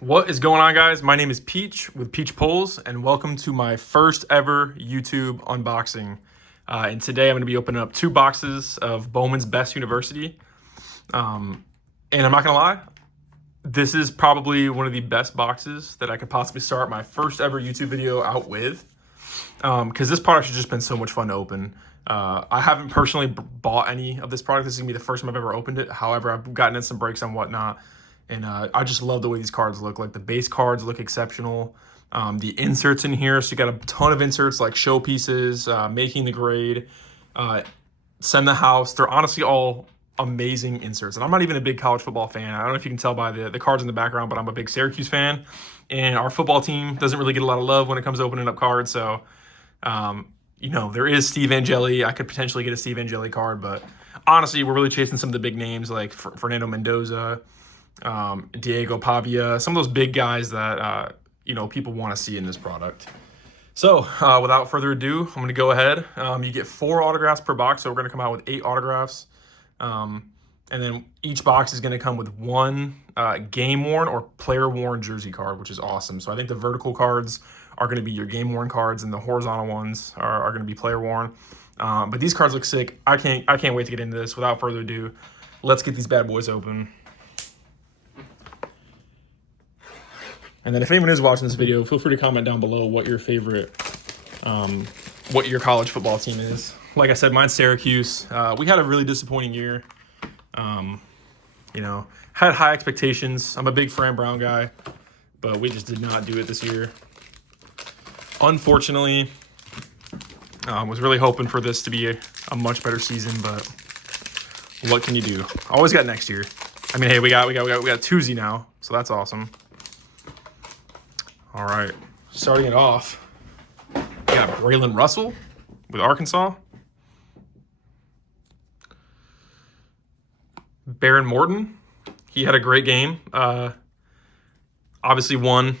What is going on, guys? My name is Peach with Peach Pulls, and welcome to my first ever YouTube unboxing. And today I'm going to be opening up two boxes of Bowman's Best University. And I'm not going to lie, this is probably one of the best boxes that I could possibly start my first ever YouTube video out with. Because this product has just been so much fun to open. I haven't personally bought any of this product. This is going to be the first time I've ever opened it. However, I've gotten in some breaks and whatnot. And I just love the way these cards look. Like, the base cards look exceptional. The inserts in here, so you got a ton of inserts like showpieces, making the grade, send the house. They're honestly all amazing inserts. And I'm not even a big college football fan. I don't know if you can tell by the cards in the background, but I'm a big Syracuse fan. And our football team doesn't really get a lot of love when it comes to opening up cards. So, you know, there is Steve Angeli. I could potentially get a Steve Angeli card, but honestly, we're really chasing some of the big names like Fernando Mendoza, Diego Pavia, some of those big guys that, you know, people want to see in this product. So without further ado, I'm going to go ahead. You get 4 autographs per box, so we're going to come out with 8 autographs. And then each box is going to come with 1 game-worn or player-worn jersey card, which is awesome. So I think the vertical cards are going to be your game-worn cards, and the horizontal ones are going to be player-worn. But these cards look sick. I can't wait to get into this. Without further ado, let's get these bad boys open. And then if anyone is watching this video, feel free to comment down below what your favorite, what your college football team is. Like I said, mine's Syracuse. We had a really disappointing year. You know, had high expectations. I'm a big Fran Brown guy, but we just did not do it this year. Unfortunately, was really hoping for this to be a much better season, but what can you do? Always got next year. I mean, hey, we got Tuesday now, so that's awesome. All right, starting it off, we got Braylon Russell with Arkansas. Baron Morton, he had a great game. Obviously won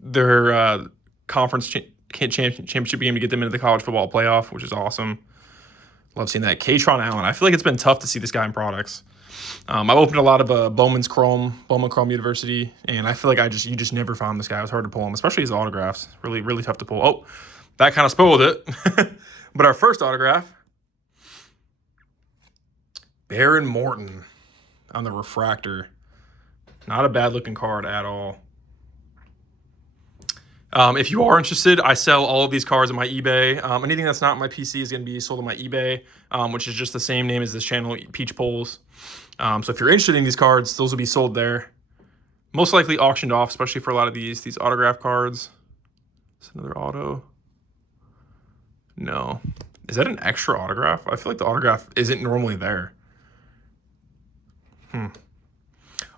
their conference championship game to get them into the college football playoff, which is awesome. Love seeing that. Katron Allen, I feel like it's been tough to see this guy in products. I've opened a lot of Bowman Chrome University, and I feel like you just never found this guy. It was hard to pull him, especially his autographs. Really, really tough to pull. Oh, that kind of spoiled it. But our first autograph, Baron Morton on the refractor. Not a bad looking card at all. If you are interested, I sell all of these cards on my eBay. Anything that's not on my PC is going to be sold on my eBay, which is just the same name as this channel, Peach Pulls. So if you're interested in these cards, those will be sold there. Most likely auctioned off, especially for a lot of these autograph cards. Is another auto? No. Is that an extra autograph? I feel like the autograph isn't normally there. All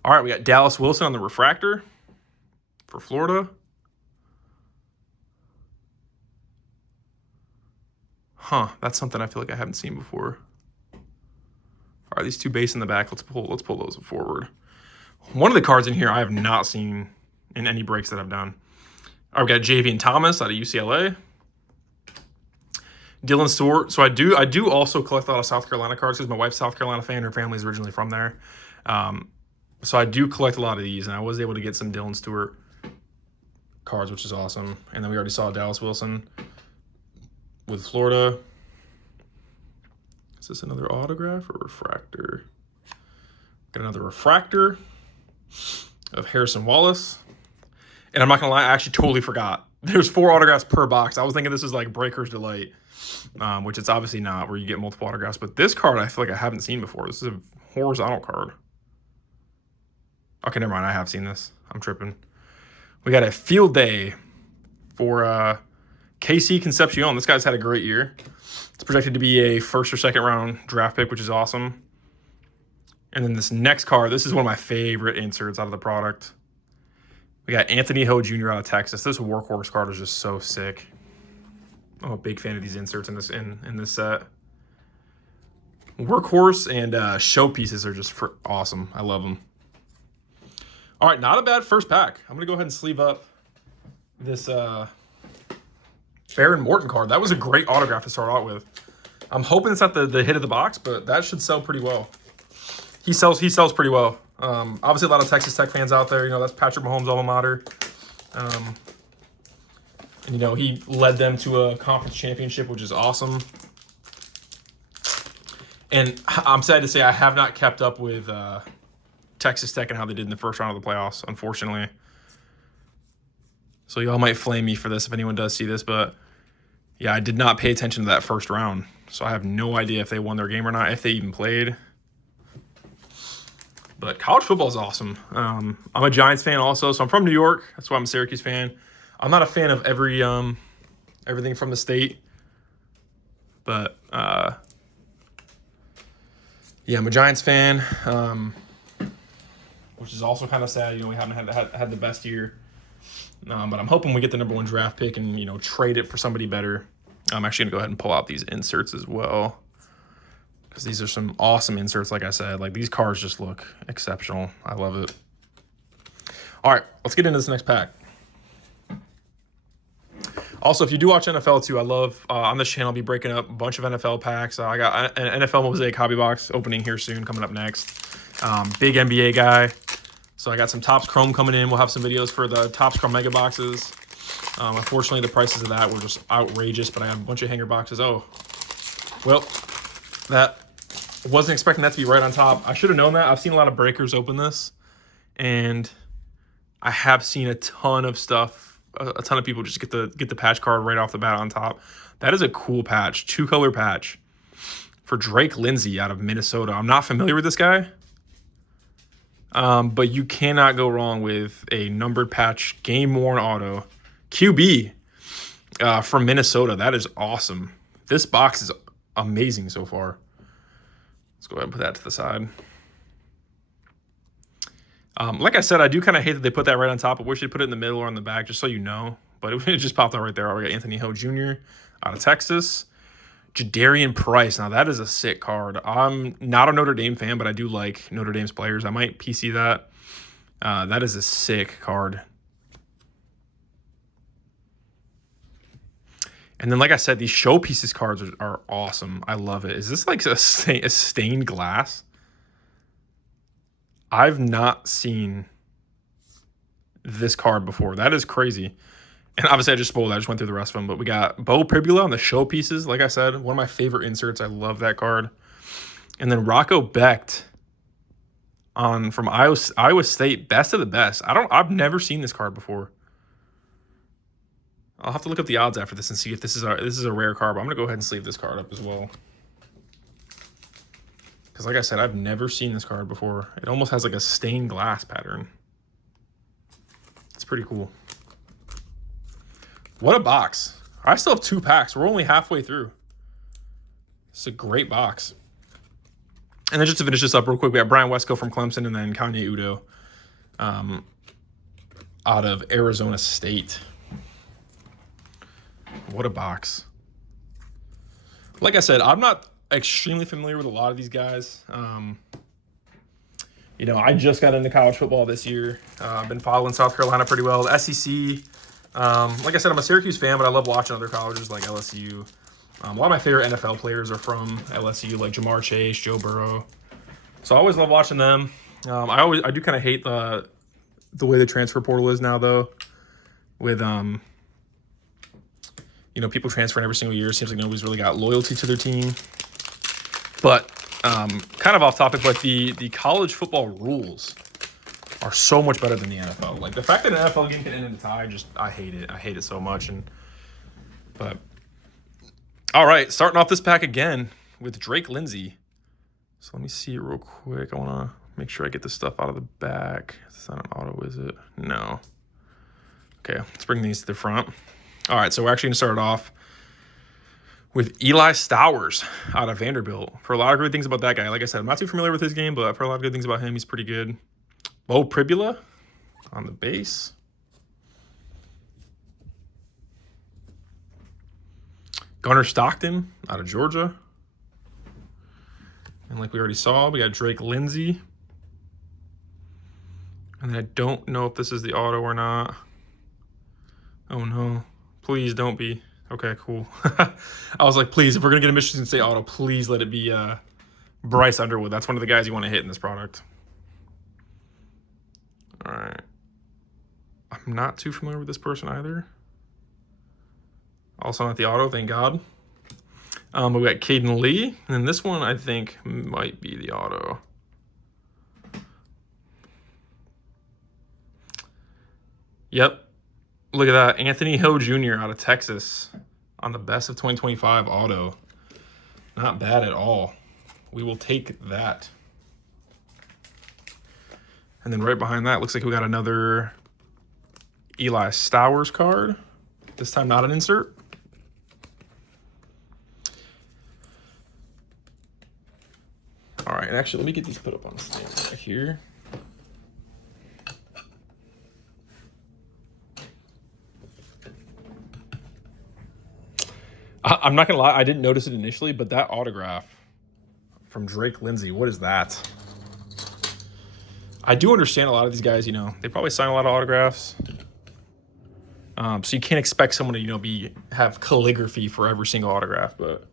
right, we got Dallas Wilson on the refractor for Florida. That's something I feel like I haven't seen before. All right, these 2 base in the back, let's pull those forward. One of the cards in here I have not seen in any breaks that I've done. All right, we got Javian Thomas out of UCLA. Dylan Stewart. So I do also collect a lot of South Carolina cards because my wife's a South Carolina fan. Her family's originally from there. So I do collect a lot of these, and I was able to get some Dylan Stewart cards, which is awesome. And then we already saw Dallas Wilson with Florida. Is this another autograph or refractor? Got another refractor of Harrison Wallace. And I'm not gonna lie, I actually totally forgot. There's 4 autographs per box. I was thinking this was like Breaker's Delight, which it's obviously not, where you get multiple autographs. But this card I feel like I haven't seen before. This is a horizontal card. Okay, never mind. I have seen this. I'm tripping. We got a field day for KC Concepcion. This guy's had a great year. It's projected to be a 1st or 2nd round draft pick, which is awesome. And then this next card, this is one of my favorite inserts out of the product. We got Anthony Ho Jr. out of Texas. This workhorse card is just so sick. I'm a big fan of these inserts in this set. Workhorse and showpieces are just awesome. I love them. All right, not a bad first pack. I'm going to go ahead and sleeve up this Baron Morton card. That was a great autograph to start out with. I'm hoping it's not the hit of the box, but that should sell pretty well. He sells pretty well. Obviously, a lot of Texas Tech fans out there. You know, that's Patrick Mahomes' alma mater. And, you know, he led them to a conference championship, which is awesome. And I'm sad to say I have not kept up with Texas Tech and how they did in the first round of the playoffs, unfortunately. So y'all might flame me for this if anyone does see this, but yeah, I did not pay attention to that first round. So I have no idea if they won their game or not, if they even played. But college football is awesome. I'm a Giants fan also, so I'm from New York. That's why I'm a Syracuse fan. I'm not a fan of everything from the state. But yeah, I'm a Giants fan, which is also kind of sad. You know, we haven't had the best year. But I'm hoping we get the #1 draft pick and, you know, trade it for somebody better. I'm actually going to go ahead and pull out these inserts as well, because these are some awesome inserts, like I said. Like, these cards just look exceptional. I love it. All right, let's get into this next pack. Also, if you do watch NFL too, I love, on this channel, I'll be breaking up a bunch of NFL packs. I got an NFL Mosaic hobby box opening here soon, coming up next. Big NBA guy. So I got some Topps Chrome coming in. We'll have some videos for the Topps Chrome Mega Boxes. Unfortunately, the prices of that were just outrageous, but I have a bunch of hanger boxes. Oh, well, that wasn't expecting that to be right on top. I should have known that. I've seen a lot of breakers open this, and I have seen a ton of stuff, a ton of people just get the patch card right off the bat on top. That is a cool patch, 2-color patch for Drake Lindsay out of Minnesota. I'm not familiar with this guy. But you cannot go wrong with a numbered patch, game-worn auto. QB from Minnesota. That is awesome. This box is amazing so far. Let's go ahead and put that to the side. Like I said, I do kind of hate that they put that right on top. I wish they put it in the middle or on the back, just so you know. But it just popped out right there. We got Anthony Hill Jr. out of Texas. Jadarian Price. Now, that is a sick card. I'm not a Notre Dame fan, but I do like Notre Dame's players. I might PC that. That is a sick card. And then, like I said, these showpieces cards are awesome. I love it. Is this like a stained glass? I've not seen this card before. That is crazy. And obviously, I just spoiled it. I just went through the rest of them. But we got Bo Pribula on the showpieces. Like I said, one of my favorite inserts. I love that card. And then Rocco Becht from Iowa State. Best of the best. I've never seen this card before. I'll have to look up the odds after this and see if this is a rare card. But I'm going to go ahead and sleeve this card up as well. Because like I said, I've never seen this card before. It almost has like a stained glass pattern. It's pretty cool. What a box. I still have 2 packs. We're only halfway through. It's a great box. And then just to finish this up real quick, we got Brian Wesco from Clemson and then Kanye Udo out of Arizona State. What a box. Like I said, I'm not extremely familiar with a lot of these guys. You know, I just got into college football this year. I've been following South Carolina pretty well. The SEC. Like I said, I'm a Syracuse fan, but I love watching other colleges like LSU. A lot of my favorite NFL players are from LSU, like Jamar Chase, Joe Burrow. So I always love watching them. I do kind of hate the way the transfer portal is now, though. With you know, people transferring every single year. It seems like nobody's really got loyalty to their team. But kind of off topic, but the college football rules are so much better than the NFL. Like, the fact that an NFL game can end in a tie, I hate it. I hate it so much. But all right, starting off this pack again with Drake Lindsay. So let me see it real quick. I want to make sure I get this stuff out of the back. It's not an auto, is it? No. Okay, let's bring these to the front. All right, so we're actually going to start it off with Eli Stowers out of Vanderbilt. For a lot of great things about that guy. Like I said, I'm not too familiar with his game, but I've heard a lot of good things about him. He's pretty good. Bo Pribula on the base. Gunnar Stockton out of Georgia. And like we already saw, we got Drake Lindsay. And I don't know if this is the auto or not. Oh, no. Please don't be. Okay, cool. I was like, please, if we're going to get a Michigan State auto, please let it be Bryce Underwood. That's one of the guys you want to hit in this product. I'm not too familiar with this person either. Also not the auto, thank God. We got Caden Lee, and then this one I think might be the auto. Yep, look at that. Anthony Hill Jr. out of Texas on the best of 2025 auto. Not bad at all. We will take that. And then right behind that, looks like we got another Eli Stowers card. This time not an insert. All right, and actually, let me get these put up on the stand right here. I'm not gonna lie, I didn't notice it initially, but that autograph from Drake Lindsay, what is that? I do understand a lot of these guys, you know, they probably sign a lot of autographs. So you can't expect someone to, you know, have calligraphy for every single autograph, but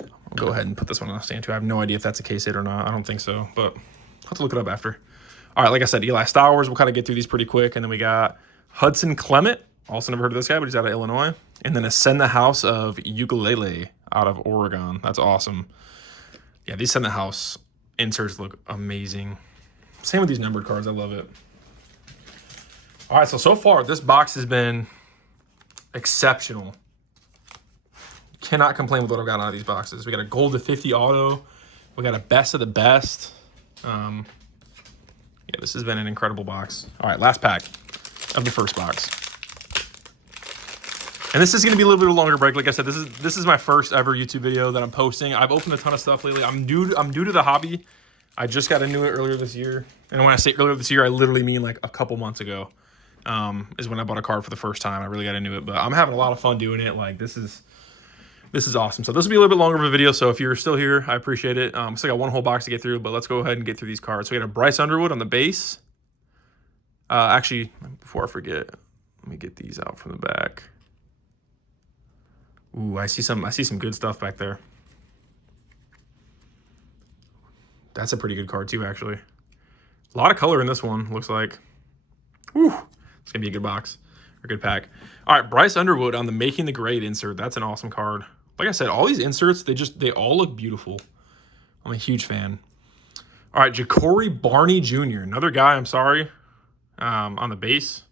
I'll go ahead and put this one on the stand too. I have no idea if that's a case hit or not. I don't think so, but I'll have to look it up after. All right, like I said, Eli Stowers, we'll kind of get through these pretty quick. And then we got Hudson Clement. Also never heard of this guy, but he's out of Illinois. And then Ascend the House of Ukulele out of Oregon. That's awesome. Yeah, these Ascend the House inserts look amazing. Same with these numbered cards. I love it. All right, so far, this box has been exceptional. Cannot complain with what I've got out of these boxes. We got a gold to 50 auto. We got a best of the best. Yeah, this has been an incredible box. All right, last pack of the first box. And this is going to be a little bit of a longer break. Like I said, this is my first ever YouTube video that I'm posting. I've opened a ton of stuff lately. I'm new to the hobby. I just got into it earlier this year. And when I say earlier this year, I literally mean like a couple months ago. Is when I bought a card for the first time. I really got into it, but I'm having a lot of fun doing it. Like this is awesome. So this will be a little bit longer of a video. So if you're still here, I appreciate it. Still got one whole box to get through, but let's go ahead and get through these cards. So we got a Bryce Underwood on the base. Actually, before I forget, let me get these out from the back. Ooh, I see some good stuff back there. That's a pretty good card too, actually. A lot of color in this one, looks like. Whew, it's gonna be a good box or good pack. All right, Bryce Underwood on the Making the Grade insert. That's an awesome card. Like I said, all these inserts, they all look beautiful. I'm a huge fan. All right, Ja'Cory Barney Jr., another guy, I'm sorry, on the base.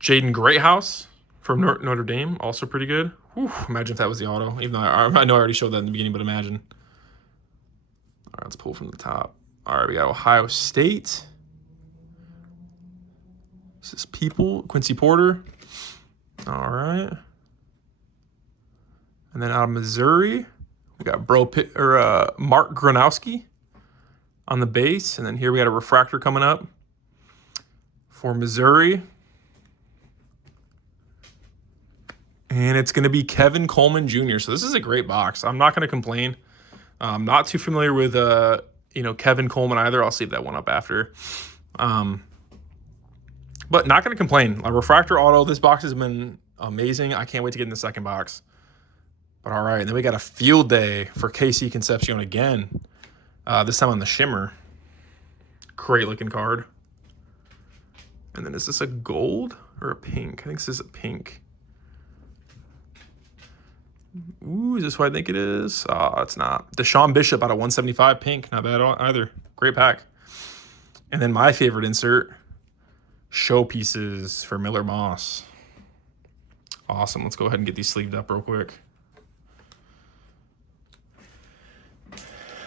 Jaden Greathouse from Notre Dame, also pretty good. Whew, imagine if that was the auto, even though I know I already showed that in the beginning, but imagine. All right, let's pull from the top. All right, we got Ohio State. This is Quincy Porter. All right. And then out of Missouri, we got Mark Gronowski on the base. And then here we got a refractor coming up for Missouri. And it's going to be Kevin Coleman Jr. So this is a great box. I'm not going to complain. I'm not too familiar with Kevin Coleman either. I'll save that one up after. But not going to complain. A refractor auto. This box has been amazing. I can't wait to get in the second box. But all right, then we got a field day for KC Concepcion again. This time on the shimmer. Great looking card. And then is this a gold or a pink? I think this is a pink. Ooh, is this what I think it is? It's not. Deshaun Bishop out of 175 pink. Not bad either. Great pack. And then my favorite insert, showpieces for Miller Moss. Awesome. Let's go ahead and get these sleeved up real quick.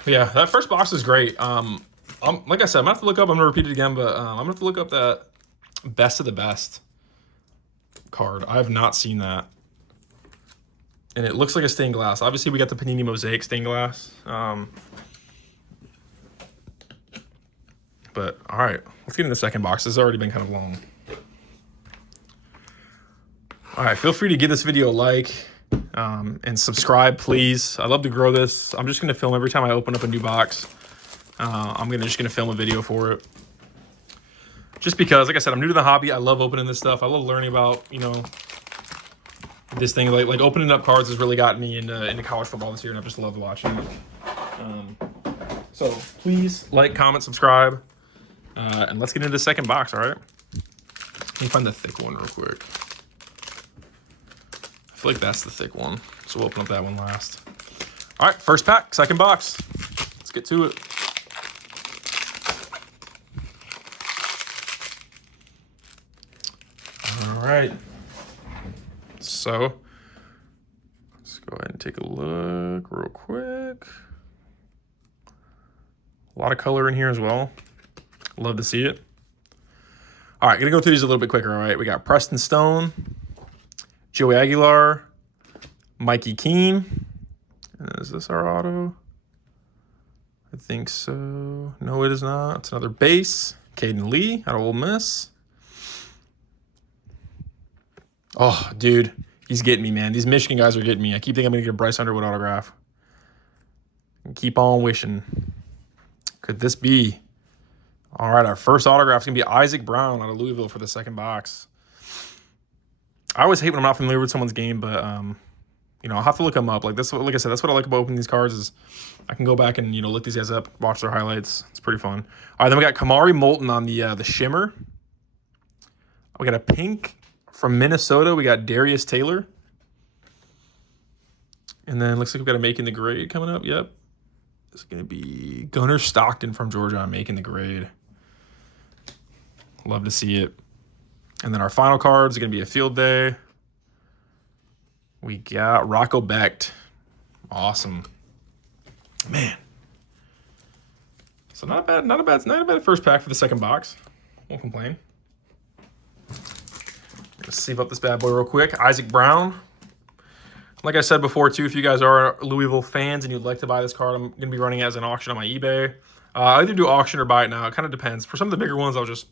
Yeah, that first box is great. Like I said, I'm going to have to look up, I'm going to repeat it again, but I'm going to have to look up that best of the best card. I have not seen that. And it looks like a stained glass. Obviously, we got the Panini Mosaic stained glass. But, all right, let's get in the second box. This has already been kind of long. All right, feel free to give this video a like and subscribe, please. I'd love to grow this. I'm just going to film every time I open up a new box. I'm just going to film a video for it. Just because, like I said, I'm new to the hobby. I love opening this stuff. I love learning about, this thing. Like opening up cards has really gotten me into college football this year, and I've just loved watching it. So please like, comment, subscribe, and let's get into the second box, all right? Let me find the thick one real quick. I feel like that's the thick one, so we'll open up that one last. All right, first pack, second box. Let's get to it. All right. So let's go ahead and take a look real quick. A lot of color in here as well. Love to see it. All right, gonna go through these a little bit quicker, all right? We got Preston Stone, Joey Aguilar, Mikey Keene. Is this our auto? I think so. No, it is not. It's another base. Caden Lee out of Ole Miss. Oh, dude, he's getting me, man. These Michigan guys are getting me. I keep thinking I'm gonna get a Bryce Underwood autograph. And keep on wishing. Could this be? All right, our first autograph is going to be Isaac Brown out of Louisville for the second box. I always hate when I'm not familiar with someone's game, but, you know, I'll have to look them up. Like I said, that's what I like about opening these cards is I can go back and, you know, look these guys up, watch their highlights. It's pretty fun. All right, then we got Kamari Moulton on the Shimmer. We got a pink from Minnesota. We got Darius Taylor. And then looks like we've got a Making the Grade coming up. Yep. It's going to be Gunnar Stockton from Georgia on Making the Grade. Love to see it. And then our final cards are going to be a field day. We got Rocco Becht. Awesome. Man. So not a bad first pack for the second box. Won't complain. Let's save up this bad boy real quick. Isaac Brown. Like I said before, too, if you guys are Louisville fans and you'd like to buy this card, I'm going to be running it as an auction on my eBay. I either do auction or buy it now. It kind of depends. For some of the bigger ones, I'll just,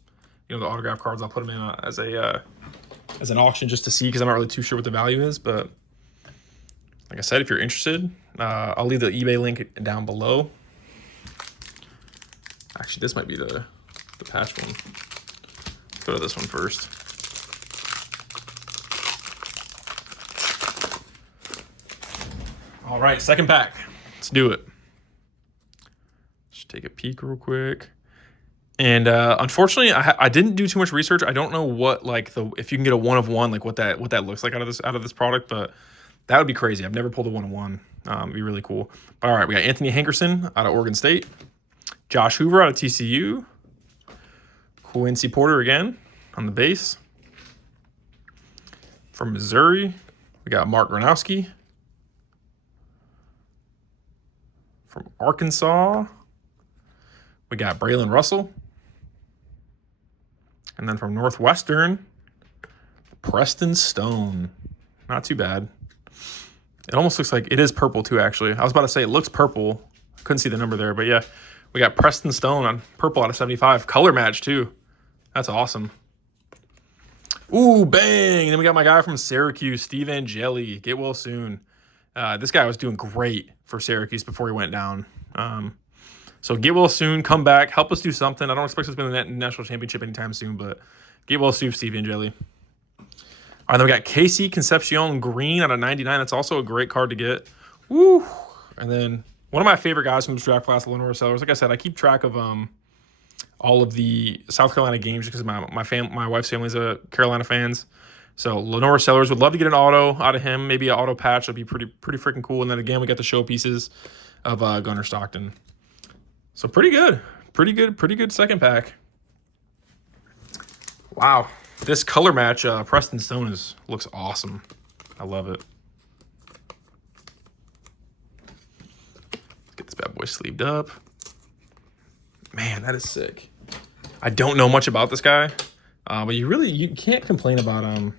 you know, the autograph cards, I'll put them in as an auction just to see because I'm not really too sure what the value is. But like I said, if you're interested, I'll leave the eBay link down below. Actually, this might be the patch one. Let's go to this one first. All right, second pack. Let's do it. Just take a peek real quick. And unfortunately, I didn't do too much research. I don't know what if you can get a 1-of-1, like what that looks like out of this product, but that would be crazy. I've never pulled a 1-of-1. It'd be really cool. But all right, we got Anthony Hankerson out of Oregon State, Josh Hoover out of TCU, Quincy Porter again on the base. From Missouri, we got Mark Gronowski. From Arkansas, we got Braylon Russell. And then from Northwestern, Preston Stone. Not too bad. It almost looks like it is purple too, actually. I was about to say it looks purple. I couldn't see the number there, but yeah. We got Preston Stone on purple out of 75. Color match too. That's awesome. Ooh, bang! And then we got my guy from Syracuse, Steve Angeli. Get well soon. This guy was doing great for Syracuse before he went down. So get well soon, come back, help us do something. I don't expect us to win the national championship anytime soon, but get well soon, Steve Angeli. All right, then we got Casey Concepcion Green out of 99. That's also a great card to get. Woo! And then one of my favorite guys from this draft class, Lenore Sellers. Like I said, I keep track of all of the South Carolina games because my wife's family's a Carolina fans. So Lenore Sellers, would love to get an auto out of him, maybe an auto patch. That'd be pretty freaking cool. And then again, we got the showpieces of Gunnar Stockton. So pretty good second pack. Wow, this color match, Preston Stone looks awesome. I love it. Let's get this bad boy sleeved up. Man, that is sick. I don't know much about this guy, but you can't complain about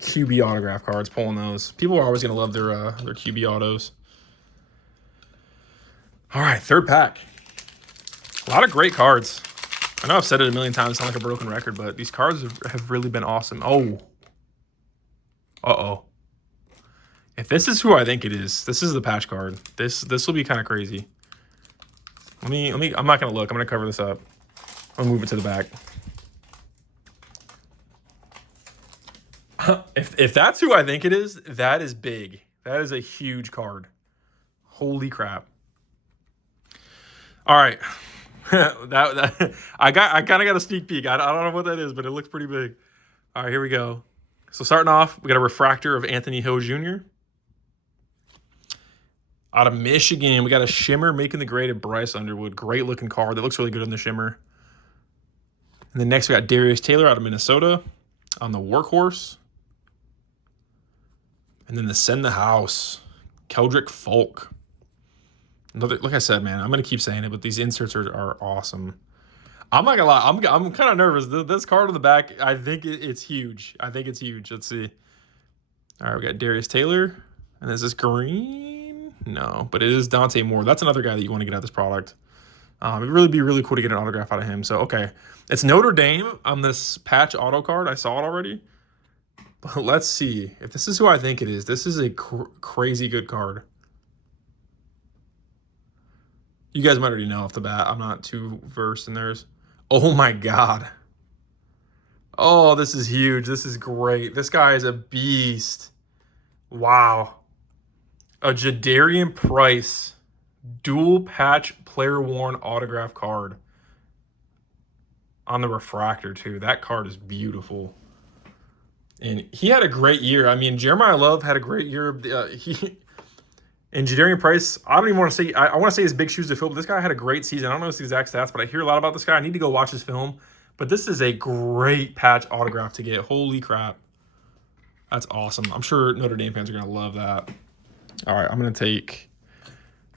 QB autograph cards, pulling those. People are always going to love their QB autos. All right, third pack. A lot of great cards. I know I've said it a million times, sound like a broken record, but these cards have really been awesome. Oh. Uh-oh. If this is who I think it is, this is the patch card. This will be kind of crazy. Let me, I'm not going to look. I'm going to cover this up. I'm going to move it to the back. If that's who I think it is, that is big. That is a huge card. Holy crap. All right. I kind of got a sneak peek. I don't know what that is, but it looks pretty big. All right, here we go. So starting off, we got a refractor of Anthony Hill Jr. Out of Michigan, we got a shimmer making the grade of Bryce Underwood. Great looking card. That looks really good on the shimmer. And then next we got Darius Taylor out of Minnesota on the workhorse. And then the send the house, Keldrick Folk. Another, like I said, man, I'm gonna keep saying it, but these inserts are awesome. I'm not gonna lie, I'm kind of nervous. This card on the back, I think it's huge. I think it's huge. Let's see. All right, we got Darius Taylor, and is this green? No, but it is Dante Moore. That's another guy that you want to get out of this product. It'd really be really cool to get an autograph out of him. So okay, it's Notre Dame on this patch auto card. I saw it already. But let's see if this is who I think it is. This is a crazy good card. You guys might already know off the bat. I'm not too versed in theirs. Oh my God. Oh, this is huge. This is great. This guy is a beast. Wow. A Jadarian Price dual patch player worn autograph card on the refractor too. That card is beautiful. And he had a great year. I mean, Jeremiah Love had a great year. And Jadarian Price, I don't even want to say, I want to say his big shoes to fill, but this guy had a great season. I don't know his exact stats, but I hear a lot about this guy. I need to go watch his film. But this is a great patch autograph to get. Holy crap. That's awesome. I'm sure Notre Dame fans are going to love that. All right, I'm going to take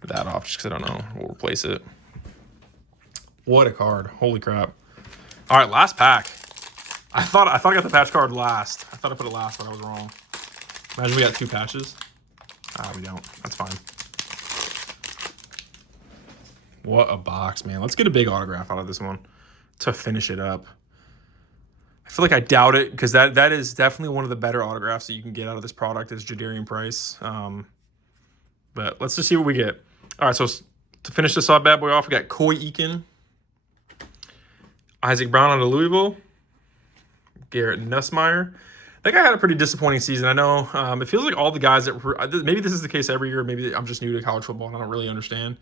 that off just because I don't know. We'll replace it. What a card. Holy crap. All right, last pack. I thought I got the patch card last. I thought I put it last, but I was wrong. Imagine we got two patches. We don't. That's fine. What a box, man. Let's get a big autograph out of this one to finish it up. I feel like I doubt it because that is definitely one of the better autographs that you can get out of this product is Jadarian Price. But let's just see what we get. All right, so to finish this bad boy off, we got Coy Eakin, Isaac Brown out of Louisville, Garrett Nussmeier. That guy had a pretty disappointing season. I know it feels like all the guys that were, maybe this is the case every year. Maybe I'm just new to college football and I don't really understand.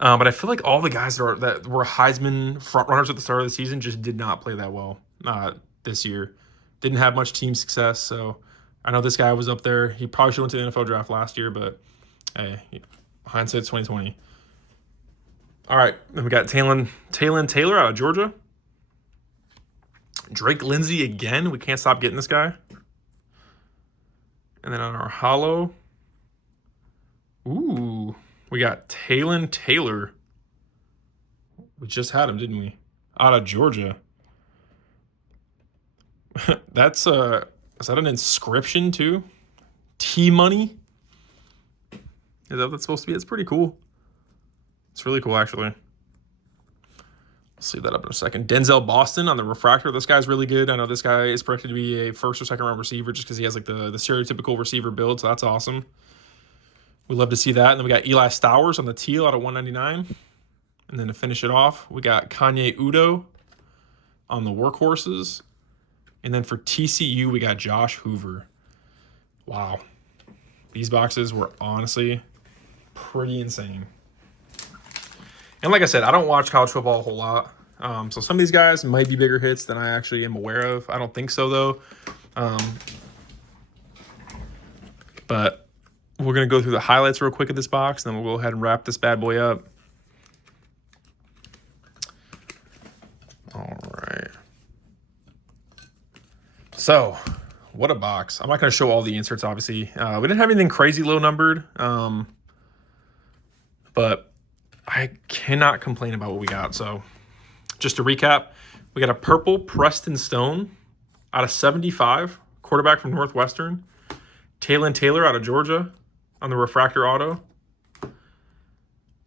But I feel like all the guys that were Heisman front runners at the start of the season just did not play that well this year. Didn't have much team success. So I know this guy was up there. He probably should have went to the NFL draft last year, but hey, hindsight's 2020. All right, then we got Talon Taylor out of Georgia. Drake Lindsay again. We can't stop getting this guy. And then on our hollow, ooh, we got Talon Taylor. We just had him, didn't we? Out of Georgia. That's is that an inscription too? T-Money? Is that what that's supposed to be? It's pretty cool. It's really cool, actually. I'll see that up in a second. Denzel Boston on the refractor. This guy's really good. I know this guy is projected to be a first or second round receiver just because he has like the stereotypical receiver build, so that's awesome. We love to see that. And then we got Eli Stowers on the teal out of 199. And then to finish it off, we got Kanye Udo on the workhorses. And then for TCU, we got Josh Hoover. Wow. These boxes were honestly pretty insane. And like I said, I don't watch college football a whole lot. So some of these guys might be bigger hits than I actually am aware of. I don't think so, though. But we're going to go through the highlights real quick of this box, and then we'll go ahead and wrap this bad boy up. All right. So, what a box. I'm not going to show all the inserts, obviously. We didn't have anything crazy low numbered. But I cannot complain about what we got. So, just to recap, we got a purple Preston Stone out of 75, quarterback from Northwestern. Talon Taylor out of Georgia on the refractor auto.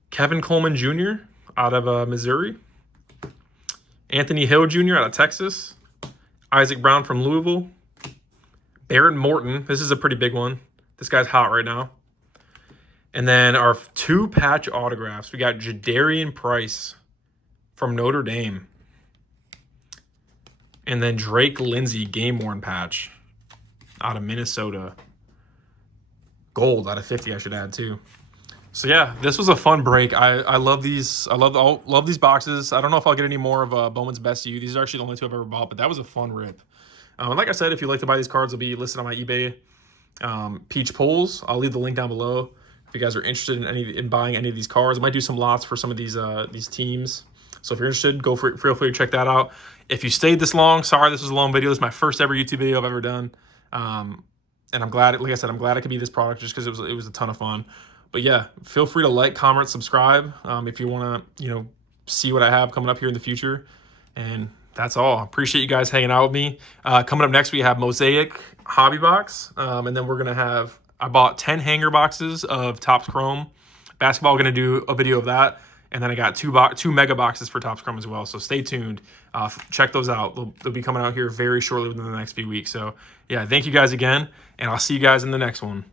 Kevin Coleman Jr. out of Missouri. Anthony Hill Jr. out of Texas. Isaac Brown from Louisville. Baron Morton. This is a pretty big one. This guy's hot right now. And then our two patch autographs. We got Jadarian Price from Notre Dame. And then Drake Lindsay game-worn patch out of Minnesota. Gold out of 50, I should add, too. So yeah, this was a fun break. I love these. Love these boxes. I don't know if I'll get any more of Bowman's Best U. These are actually the only two I've ever bought, but that was a fun rip. And like I said, if you'd like to buy these cards, they'll be listed on my eBay. Peach Pulls. I'll leave the link down below if you guys are interested in buying any of these cards. I might do some lots for some of these teams. So if you're interested, feel free to check that out. If you stayed this long, sorry this was a long video. This is my first ever YouTube video I've ever done. And I'm glad, like I said, I'm glad I could be this product just because it was a ton of fun. But yeah, feel free to like, comment, subscribe if you want to, see what I have coming up here in the future. And that's all. Appreciate you guys hanging out with me. Coming up next, we have Mosaic Hobby Box. And then we're going to have, I bought 10 hanger boxes of Topps Chrome. Basketball, going to do a video of that. And then I got two mega boxes for Topps Chrome as well. So stay tuned. Check those out. They'll be coming out here very shortly within the next few weeks. So yeah, thank you guys again. And I'll see you guys in the next one.